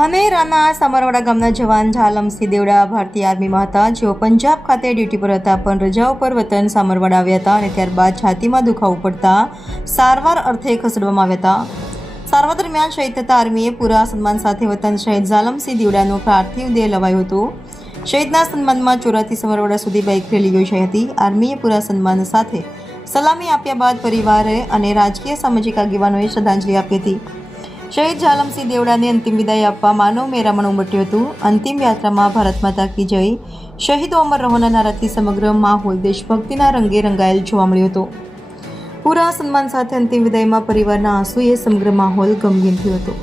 ધાનેરાના સામરવાડા ગામના જવાન ઝાલમસિંહ દેવડા ભારતીય આર્મીમાં હતા, જેઓ પંજાબ ખાતે ડ્યુટી પર હતા, પણ રજાઓ પર વતન સામરવાડા આવ્યા હતા અને ત્યારબાદ છાતીમાં દુખાવો પડતા સારવાર અર્થે ખસેડવામાં આવ્યા હતા. સારવાર દરમિયાન શહીદ થતા આર્મીએ પૂરા સન્માન સાથે વતન શહીદ ઝાલમસિંહ દેવડાનો પાર્થિવ દેહ લવાયો હતો. શહીદના સન્માનમાં ચોરાથી સામરવાડા સુધી બાઇક રેલી યોજાઈ હતી. આર્મીએ પૂરા સન્માન સાથે સલામી આપ્યા બાદ પરિવારે અને રાજકીય સામાજિક આગેવાનોએ શ્રદ્ધાંજલિ આપી હતી. શહીદ ઝાલમસિંહ દેવડાને અંતિમ વિદાય આપવા માનવ મેરામણ ઉમટ્યું હતું. અંતિમ યાત્રામાં ભારત માતા કી જય, શહીદો અમર રહોના નારાથી સમગ્ર માહોલ દેશભક્તિના રંગે રંગાયેલ જોવા મળ્યો હતો. પૂરા સન્માન સાથે અંતિમ વિદાયમાં પરિવારના આંસુએ સમગ્ર માહોલ ગમગીન થયો હતો.